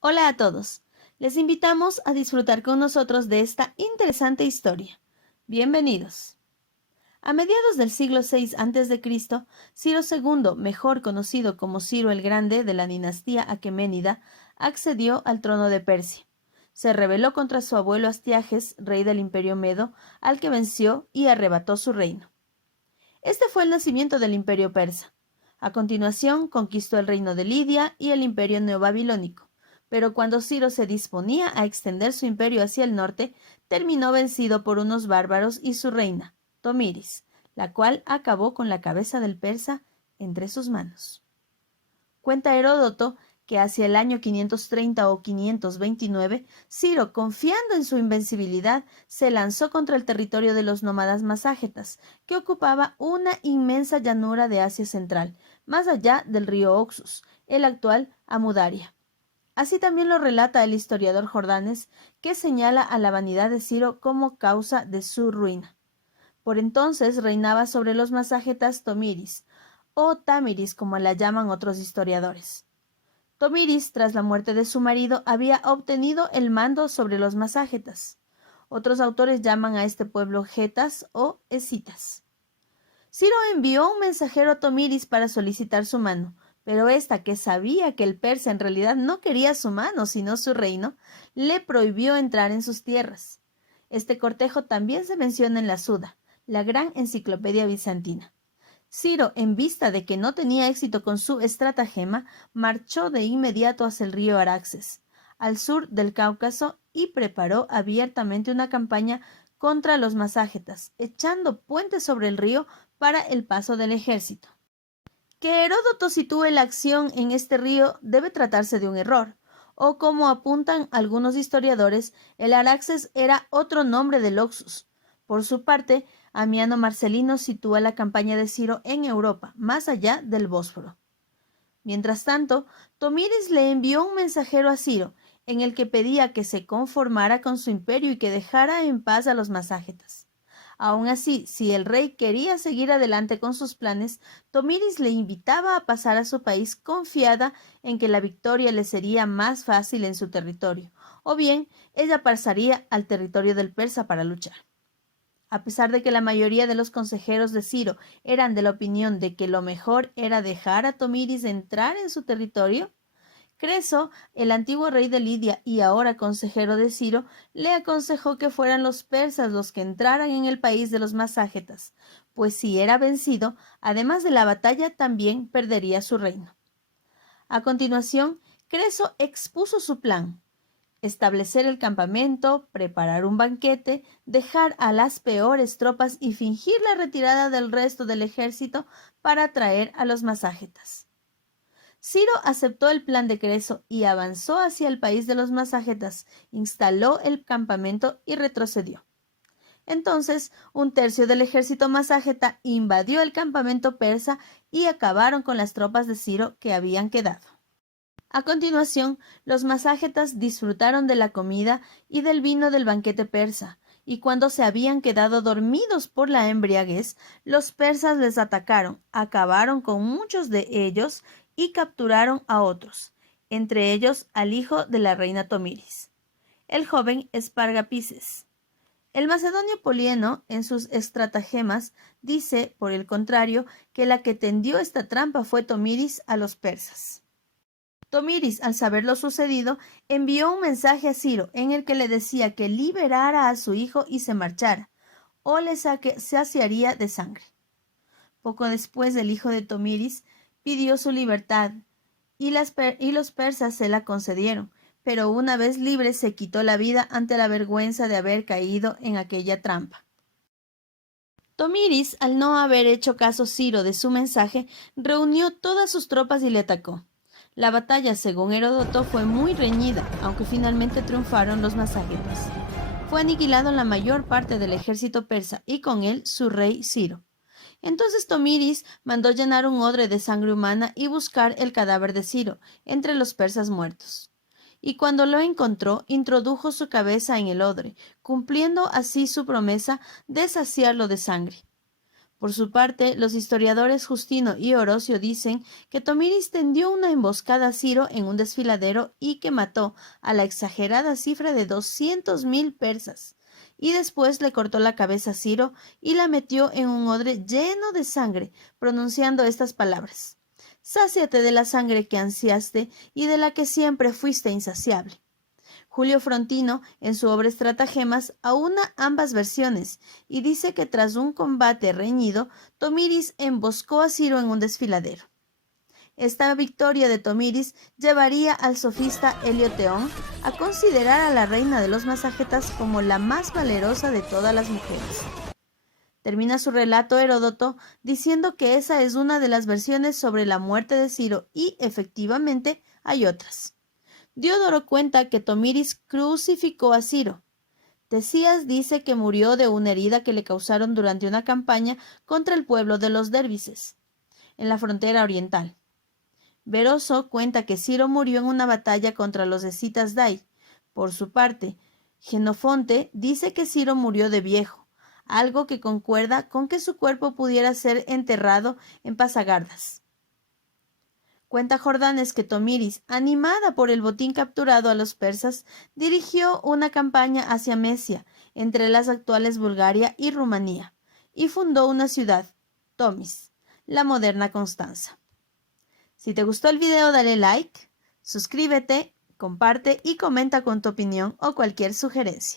Hola a todos. Les invitamos a disfrutar con nosotros de esta interesante historia. Bienvenidos. A mediados del siglo VI a.C., Ciro II, mejor conocido como Ciro el Grande de la dinastía aqueménida, accedió al trono de Persia. Se rebeló contra su abuelo Astiages, rey del imperio Medo, al que venció y arrebató su reino. Este fue el nacimiento del imperio persa. A continuación conquistó el reino de Lidia y el imperio neobabilónico, pero cuando Ciro se disponía a extender su imperio hacia el norte, terminó vencido por unos bárbaros y su reina, Tomiris, la cual acabó con la cabeza del persa entre sus manos. Cuenta Heródoto que hacia el año 530 o 529, Ciro, confiando en su invencibilidad, se lanzó contra el territorio de los nómadas maságetas, que ocupaba una inmensa llanura de Asia Central, más allá del río Oxus, el actual Amudaria. Así también lo relata el historiador Jordanes, que señala a la vanidad de Ciro como causa de su ruina. Por entonces reinaba sobre los maságetas Tomiris, o Tamiris como la llaman otros historiadores. Tomiris, tras la muerte de su marido, había obtenido el mando sobre los maságetas. Otros autores llaman a este pueblo getas o escitas. Ciro envió un mensajero a Tomiris para solicitar su mano, pero ésta, que sabía que el persa en realidad no quería su mano, sino su reino, le prohibió entrar en sus tierras. Este cortejo también se menciona en la Suda, la gran enciclopedia bizantina. Ciro, en vista de que no tenía éxito con su estratagema, marchó de inmediato hacia el río Araxes, al sur del Cáucaso, y preparó abiertamente una campaña contra los maságetas, echando puentes sobre el río para el paso del ejército. Que Heródoto sitúe la acción en este río debe tratarse de un error, o como apuntan algunos historiadores, el Araxes era otro nombre del Oxus. Por su parte, Amiano Marcelino sitúa la campaña de Ciro en Europa, más allá del Bósforo. Mientras tanto, Tomíris le envió un mensajero a Ciro, en el que pedía que se conformara con su imperio y que dejara en paz a los maságetas. Aun así, si el rey quería seguir adelante con sus planes, Tomíris le invitaba a pasar a su país, confiada en que la victoria le sería más fácil en su territorio, o bien ella pasaría al territorio del persa para luchar. A pesar de que la mayoría de los consejeros de Ciro eran de la opinión de que lo mejor era dejar a Tomíris entrar en su territorio, Creso, el antiguo rey de Lidia y ahora consejero de Ciro, le aconsejó que fueran los persas los que entraran en el país de los maságetas, pues si era vencido, además de la batalla, también perdería su reino. A continuación, Creso expuso su plan: establecer el campamento, preparar un banquete, dejar a las peores tropas y fingir la retirada del resto del ejército para atraer a los maságetas. Ciro aceptó el plan de Creso y avanzó hacia el país de los maságetas, instaló el campamento y retrocedió. Entonces, un tercio del ejército maságeta invadió el campamento persa y acabaron con las tropas de Ciro que habían quedado. A continuación, los maságetas disfrutaron de la comida y del vino del banquete persa, y cuando se habían quedado dormidos por la embriaguez, los persas les atacaron, acabaron con muchos de ellos y capturaron a otros, entre ellos al hijo de la reina Tomiris, el joven Espargapises. El macedonio Polieno, en sus estratagemas, dice, por el contrario, que la que tendió esta trampa fue Tomiris a los persas. Tomiris, al saber lo sucedido, envió un mensaje a Ciro en el que le decía que liberara a su hijo y se marchara, o le saciaría de sangre. Poco después, el hijo de Tomiris pidió su libertad y los persas se la concedieron, pero una vez libre se quitó la vida ante la vergüenza de haber caído en aquella trampa. Tomiris, al no haber hecho caso Ciro de su mensaje, reunió todas sus tropas y le atacó. La batalla, según Heródoto, fue muy reñida, aunque finalmente triunfaron los maságetas. Fue aniquilado la mayor parte del ejército persa y con él su rey Ciro. Entonces Tomiris mandó llenar un odre de sangre humana y buscar el cadáver de Ciro entre los persas muertos. Y cuando lo encontró, introdujo su cabeza en el odre, cumpliendo así su promesa de saciarlo de sangre. Por su parte, los historiadores Justino y Orocio dicen que Tomiris tendió una emboscada a Ciro en un desfiladero y que mató a la exagerada cifra de 200.000 persas, y después le cortó la cabeza a Ciro y la metió en un odre lleno de sangre, pronunciando estas palabras: «Sáciate de la sangre que ansiaste y de la que siempre fuiste insaciable». Julio Frontino, en su obra Estratagemas, aúna ambas versiones y dice que tras un combate reñido, Tomiris emboscó a Ciro en un desfiladero. Esta victoria de Tomiris llevaría al sofista Helio a considerar a la reina de los masagetas como la más valerosa de todas las mujeres. Termina su relato Heródoto diciendo que esa es una de las versiones sobre la muerte de Ciro y, efectivamente, hay otras. Diodoro cuenta que Tomiris crucificó a Ciro. Tesías dice que murió de una herida que le causaron durante una campaña contra el pueblo de los Dérbices, en la frontera oriental. Beroso cuenta que Ciro murió en una batalla contra los escitas Dai. Por su parte, Genofonte dice que Ciro murió de viejo, algo que concuerda con que su cuerpo pudiera ser enterrado en Pasagardas. Cuenta Jordanes que Tomiris, animada por el botín capturado a los persas, dirigió una campaña hacia Mesia, entre las actuales Bulgaria y Rumanía, y fundó una ciudad, Tomis, la moderna Constanza. Si te gustó el video, dale like, suscríbete, comparte y comenta con tu opinión o cualquier sugerencia.